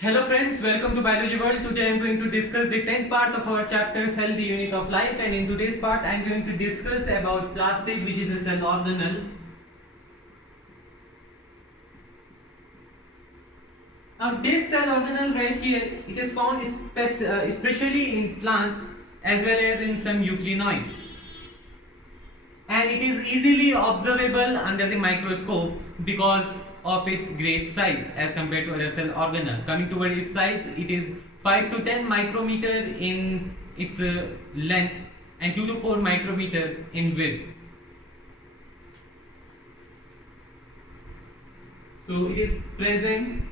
Hello friends, welcome to Biology World. Today I am going to discuss the 10th part of our chapter Cell, the Unit of Life, and in today's part I am going to discuss about plastic, which is a cell organelle. Now this cell organelle right here, it is found especially in plant as well as in some eukaryotes, and it is easily observable under the microscope because of its great size as compared to other cell organelle. Coming toward its size, it is 5 to 10 micrometer in its length and 2 to 4 micrometer in width. So it is present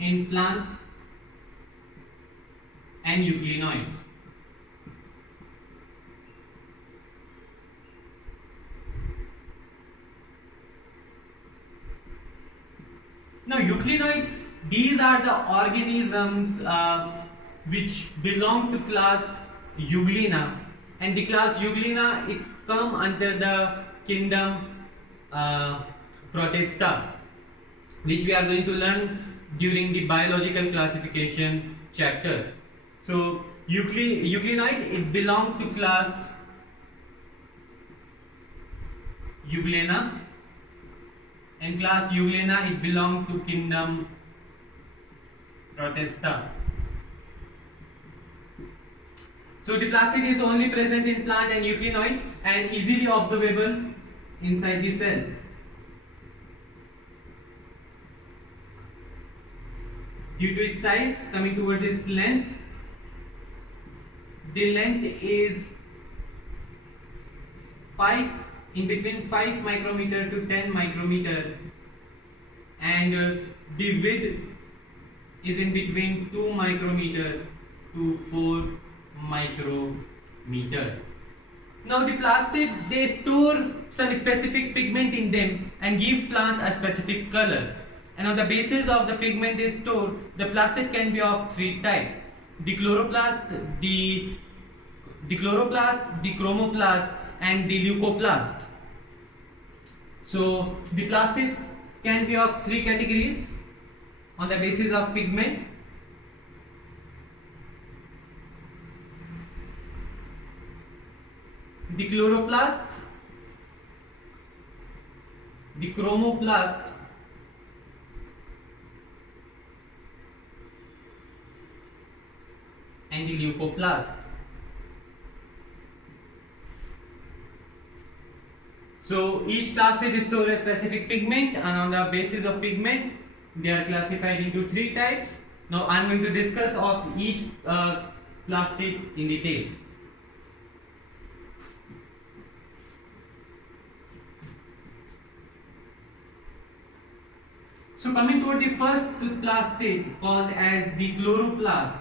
in plant and eukaryotes. Now eukaryotes, these are the organisms which belong to class Euglena, and the class Euglena, it come under the kingdom Protista, which we are going to learn during the biological classification chapter. So eukaryote, it belong to class Euglena, and class Euglena, it belong to kingdom Protista. So the plastic is only present in plant and eukaryote and easily observable inside the cell. Due to its size, coming towards its length, the length is 5 in between 5 micrometer to 10 micrometer, and the width is in between 2 micrometer to 4 micrometer. Now the plastic, they store some specific pigment in them and give plant a specific color, and on the basis of the pigment they store, the plastic can be of 3 types: the chloroplast, the chromoplast, and the leucoplast. So the plastic can be of 3 categories on the basis of pigment. The chloroplast, the chromoplast, and the leucoplast. So each plastic stores a specific pigment, and on the basis of pigment they are classified into 3 types. Now I am going to discuss of each plastic in detail. So coming toward the first plastic, called as the chloroplast.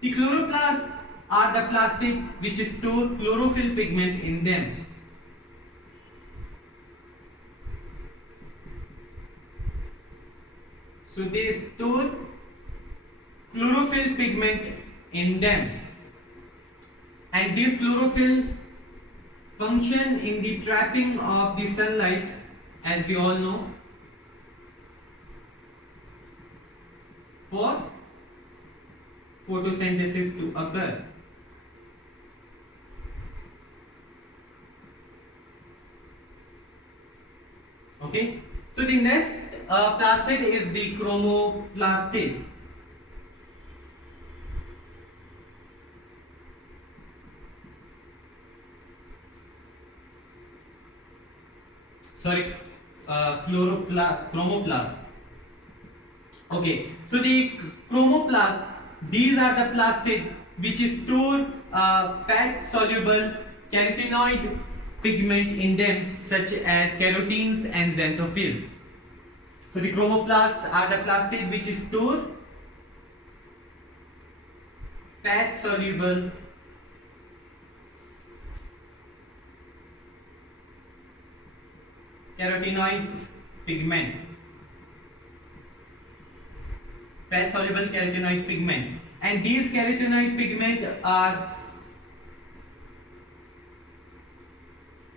The chloroplasts are the plastic which store chlorophyll pigment in them. So they store chlorophyll pigment in them, and these chlorophyll function in the trapping of the sunlight, as we all know, for photosynthesis to occur. Okay, so the next plastid is the chromoplastid. Sorry, chromoplast. Okay, so the chromoplast, these are the plastid which store fat soluble carotenoid pigment in them, such as carotenes and xanthophylls. So the chromoplasts are the plastid which store fat soluble carotenoids pigment. Fat soluble carotenoid pigment, and these carotenoid pigment are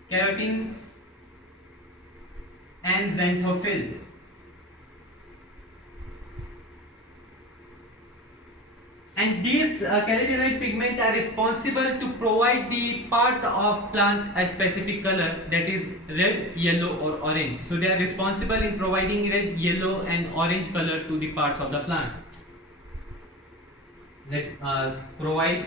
carotenes and xanthophyll. And these carotenoid pigment are responsible to provide the part of plant a specific color, that is red, yellow or orange. So they are responsible in providing red, yellow and orange color to the parts of the plant. Let provide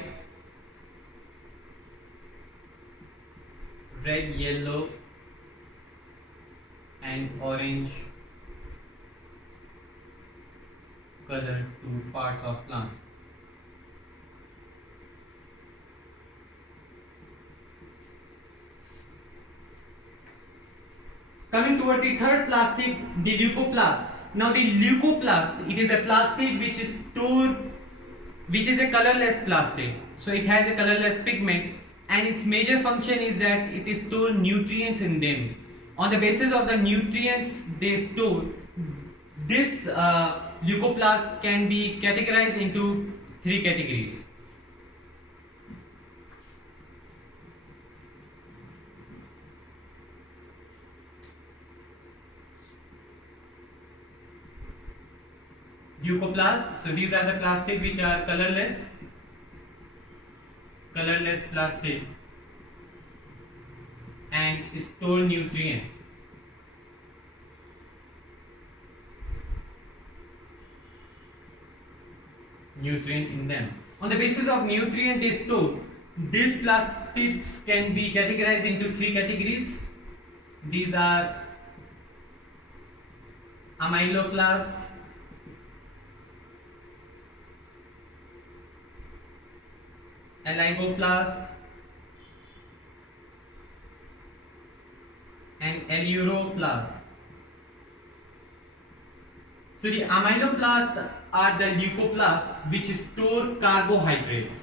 red, yellow and orange color to parts of plant. Coming toward the third plastic, the leucoplast. Now the leucoplast, it is a plastic which is a colorless plastic. So it has a colorless pigment, and its major function is that it stores nutrients in them. On the basis of the nutrients they store, this leucoplast can be categorized into three categories. Leucoplasts, so these are the plastic which are colorless plastic and store nutrient. In them. On the basis of nutrient they store, these plastics can be categorized into three categories. These are amyloplast, oligoplast and aleuroplast. So the amyloplast are the leucoplast which store carbohydrates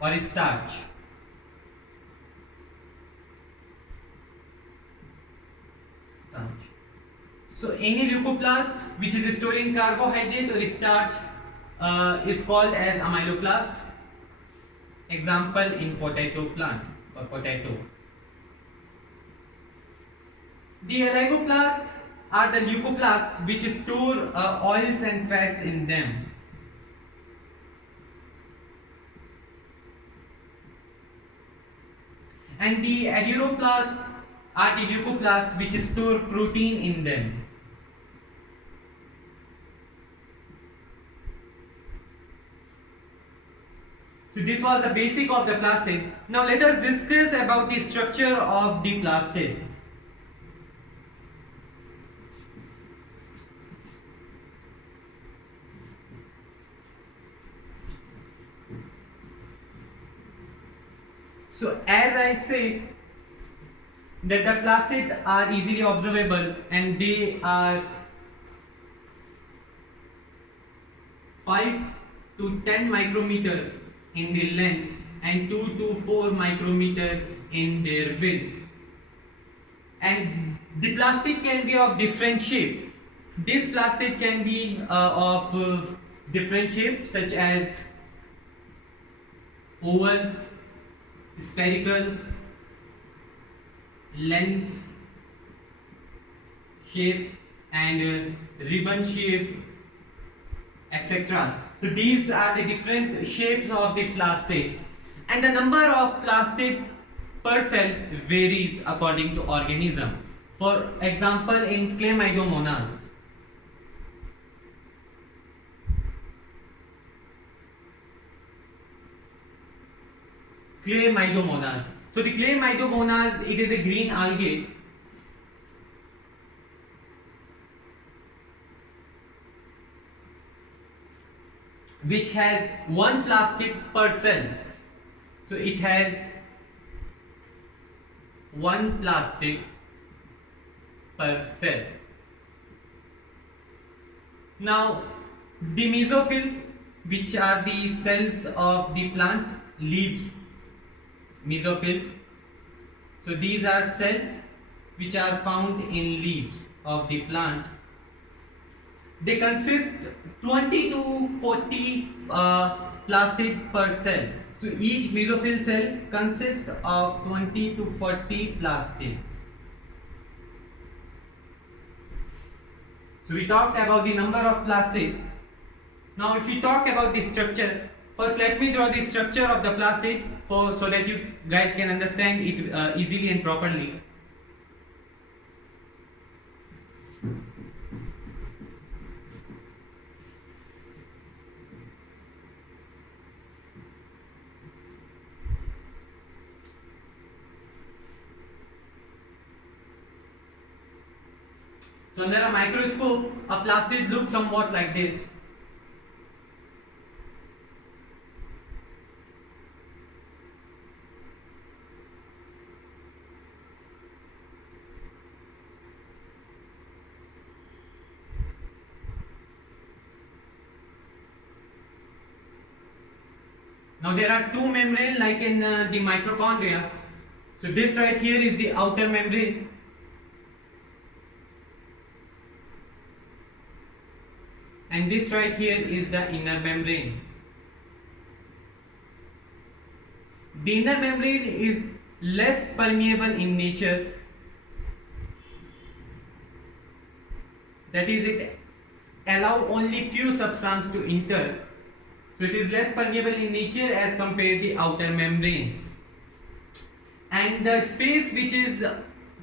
or starch. So any leucoplast which is storing carbohydrate or starch is called as amyloplast. Example in potato plant or potato. The oligoplast are the leucoplasts which store oils and fats in them. And the aleuroplasts are the leucoplasts which store protein in them. So this was the basic of the plastid. Now let us discuss about the structure of the plastid. So as I said that the plastid are easily observable and they are 5 to 10 micrometer in the length and 2 to 4 micrometer in their width. And the plastic can be of different shape. This plastic can be of different shape such as oval, spherical, lens shape and ribbon shape, etc. So these are the different shapes of the plastid, and the number of plastid per cell varies according to organism. For example, in Chlamydomonas, so the Chlamydomonas, it is a green algae which has one plastic per cell. So it has one plastic per cell. Now the mesophyll, which are the cells of the plant leaves, mesophyll. So these are cells which are found in leaves of the plant. They consist 20 to 40 plastid per cell. So each mesophyll cell consists of 20 to 40 plastid. So we talked about the number of plastid. Now if we talk about the structure, First, let me draw the structure of the plastid so that you guys can understand it easily and properly. So under a microscope, a plastid looks somewhat like this. Now there are two membranes like in the mitochondria. So this right here is the outer membrane. And this right here is the inner membrane. The inner membrane is less permeable in nature. That is, it allows only few substances to enter. So it is less permeable in nature as compared to the outer membrane. And the space which is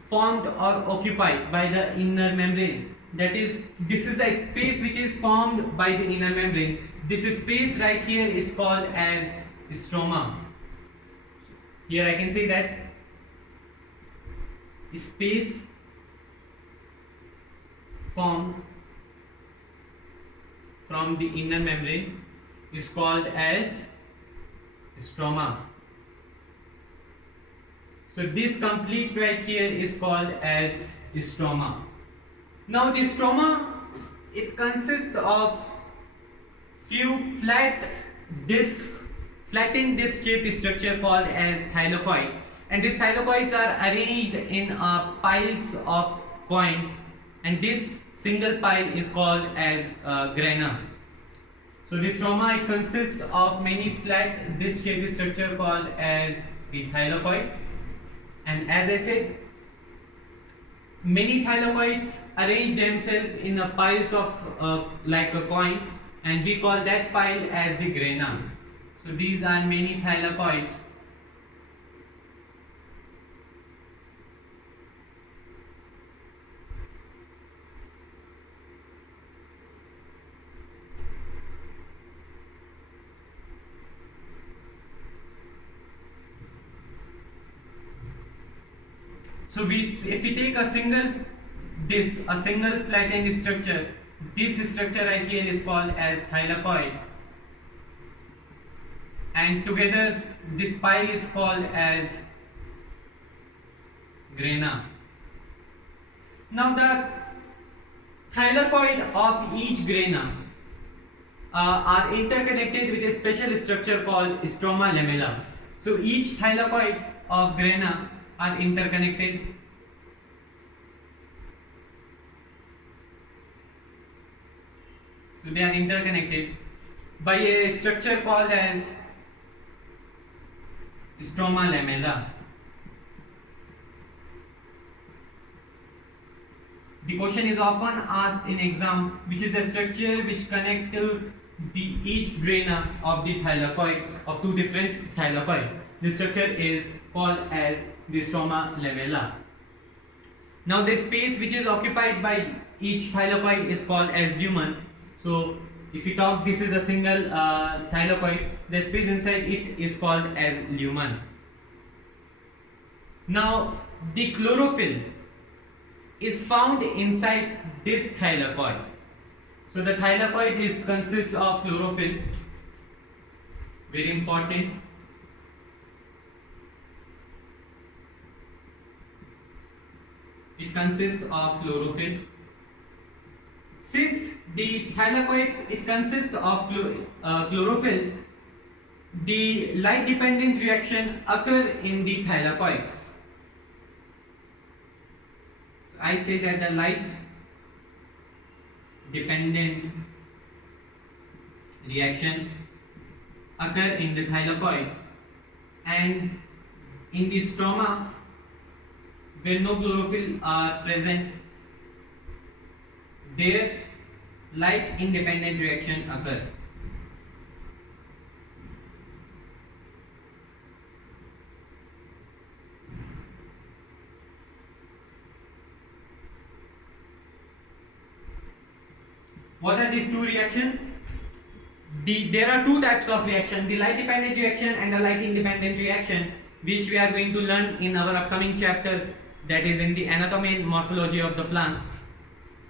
formed or occupied by the inner membrane, that is, this is a space which is formed by the inner membrane. This space right here is called as stroma. Here I can say that space formed from the inner membrane is called as stroma. So this complete right here is called as stroma. Now the stroma, it consists of few flattened disc shaped structure called as thylakoids, and these thylakoids are arranged in piles of coin, and this single pile is called as grana. So the stroma, it consists of many flat disc shaped structure called as the thylakoids, and as I said, many thylakoids arrange themselves in a piles of like a coin, and we call that pile as the grana. So these are many thylakoids. So if we take a single flattened structure, this structure right here is called as thylakoid, and together this pile is called as grana. Now the thylakoid of each grana are interconnected with a special structure called stroma lamella. So each thylakoid of grana are interconnected. So they are interconnected by a structure called as stroma lamella. The question is often asked in exam, which is the structure which connect to each grana of the thylakoids of two different thylakoids. This structure is called as the stroma lamella. Now the space which is occupied by each thylakoid is called as lumen. So if we talk, this is a single thylakoid, the space inside it is called as lumen. Now the chlorophyll is found inside this thylakoid. So the thylakoid consists of chlorophyll, very important. It consists of chlorophyll. Since the thylakoid, it consists of chlorophyll, the light dependent reaction occur in the thylakoids. So I say that the light dependent reaction occur in the thylakoid, and in the stroma, where no chlorophyll are present, there light independent reaction occur. What are these two reactions? There are two types of reaction, the light dependent reaction and the light independent reaction, which we are going to learn in our upcoming chapter, that is in the anatomy and morphology of the plants.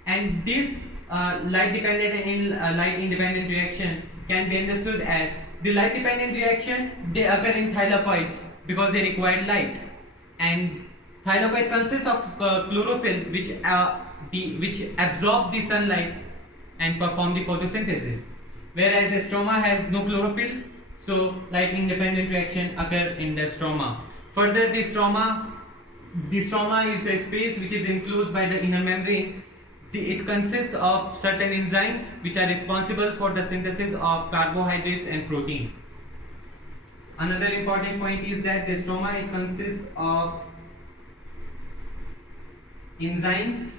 And this light dependent and light independent reaction can be understood as the light dependent reaction, they occur in thylakoids because they require light, and thylakoid consists of chlorophyll which absorb the sunlight and perform the photosynthesis, whereas the stroma has no chlorophyll, so light independent reaction occur in the stroma. Further, the stroma is the space which is enclosed by the inner membrane. It consists of certain enzymes which are responsible for the synthesis of carbohydrates and protein. Another important point is that the stroma, it consists of enzymes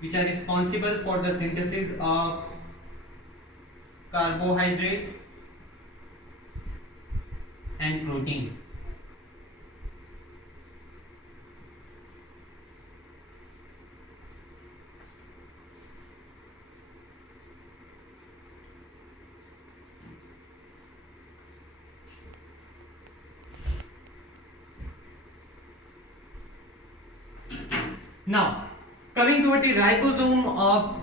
which are responsible for the synthesis of carbohydrate and protein. Now, coming toward the ribosome of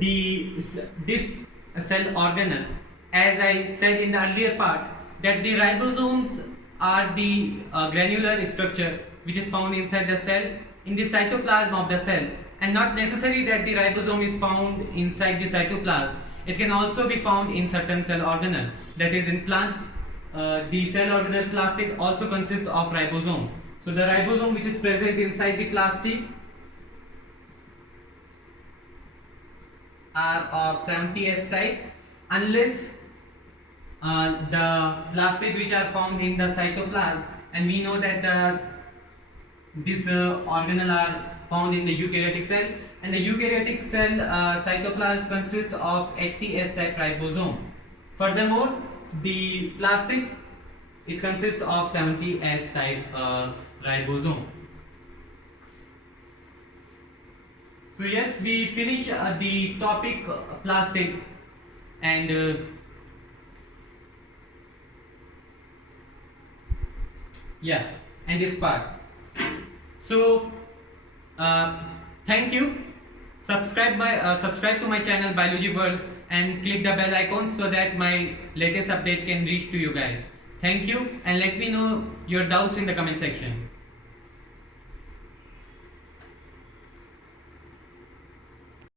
this cell organelle, as I said in the earlier part, that the ribosomes are the granular structure which is found inside the cell, in the cytoplasm of the cell, and not necessary that the ribosome is found inside the cytoplasm. It can also be found in certain cell organelle, that is in plant. The cell organelle plastic also consists of ribosome. So the ribosome which is present inside the plastic are of 70S type, unless the plastic which are found in the cytoplasm, and we know that this organelle are found in the eukaryotic cell, and the eukaryotic cell cytoplasm consists of 80S type ribosome. Furthermore, the plastic, it consists of 70S type ribosome. So yes, we finish the topic plastic, and yeah, and this part. So thank you. Subscribe to my channel Biology World and click the bell icon so that my latest update can reach to you guys. Thank you, and let me know your doubts in the comment section.